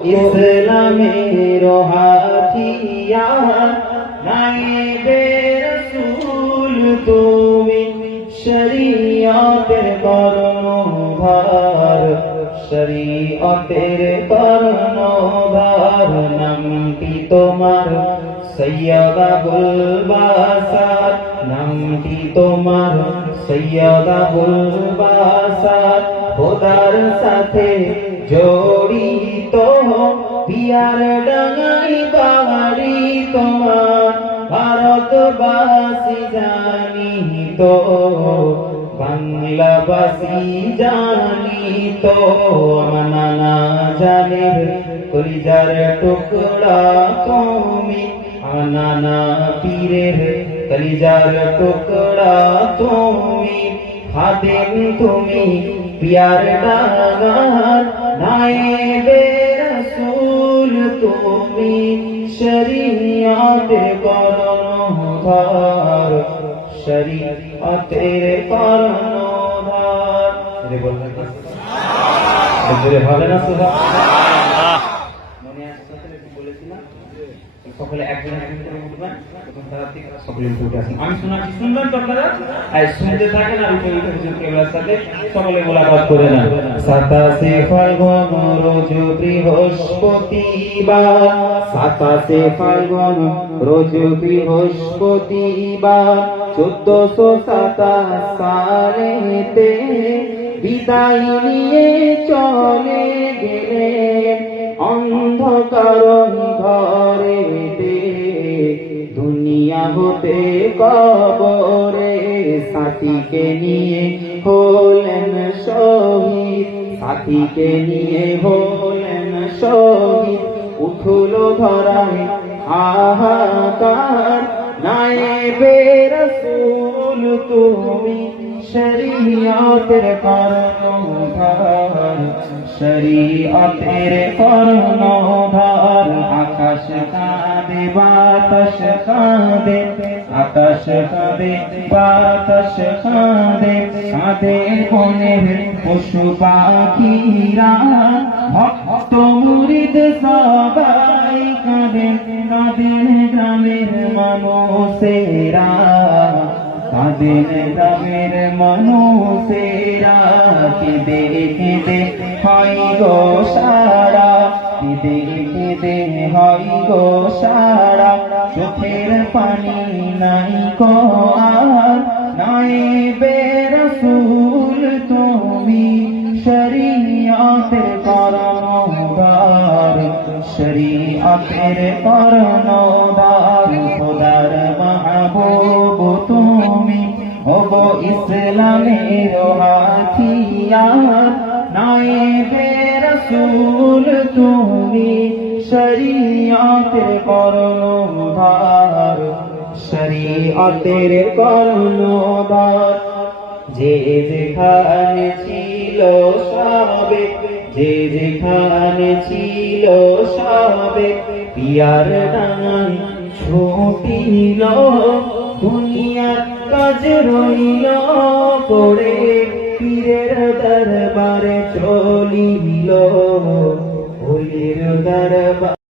ইসলামের হাতিয়ার নাইবে রাসূল তুমি শরীয়তের কর্ণধার শরীয়তের কর্ণধার নামটি তোমার সৈয়দ আবুল বাসার নামটি তোমার সৈয়দ আবুল বাসার খোদার সাথে জড়িত পিয়ার ডাঙাই বাড়ি তোমার ভারতবাসী জানিত বাংলাবাসী জানিত নানা জানের কলিজার টুকরা তুমি নানা পীরের কলিজার টুকরা তুমি খাদেম তুমি পিয়ার ডাঙার নায়েবে রাসূল তুমি শরীয়তের কর্ণধার শরীয়তের কর্ণধার ভালো না সুবহানাল্লাহ মনে আছে বলেছিলাম সকলে একজন একজন উঠবেন প্রথম ধারা থেকে সকলে উঠে আসেন আমি শোনাচ্ছি শুনবেন তো আপনারা শুনতে থাকেন আর উঠে উঠে হুজুর কেবলার সাথে সকলে মোলাকাত করে নেন 27 ফাল্গুন রোজ বৃহস্পতিবার 27 ফাল্গুন রোজ বৃহস্পতিবার 1427 সালেতে বিদায় নিয়ে চলে গেলেন অন্ধকার ঘরেতে দুনিয়া হতে কবরে সাথীকে নিয়ে হলেন শহীদ সাথীকে নিয়ে হলেন শহীদ উঠলো ধরায় হাহাকার নায়েবে রাসূল তুমি শরীয়তের কর্ণধার শরীয়তের কর্ণধার আকাশ কাঁদে বাতাস কাঁদে আকাশ কাঁদে বাতাস কাঁদে কাঁদে বনের পশু পাখিরা ভক্ত মুরিদ সবাই কাঁদে কাঁদেন গ্রামের মানুষেরা কাঁদেন গ্রামের মানুষেরা কেঁদে কেঁদে হয় গো সারা কেঁদে কেঁদে হয় গো সারা চোখের পানি নাই গো আর নায়েবে রাসূল তুমি শরীয়তের কর্ণধার শরীয়তের কর্ণধার খোদার মাহবুব তুমি ওগো ইসলামের হাতিয়ার নায়েবে রাসূল তুমি শরীয়তের কর্ণধার শরীয়তের কর্ণধার যে যেখানে ছিল সবে যে যেখানে ছিল সবে পিয়ার ডাঙায় ছুটিল দুনিয়ার কাজ রইল পড়ে পীরের দরবারে চলিল ওলির দরবার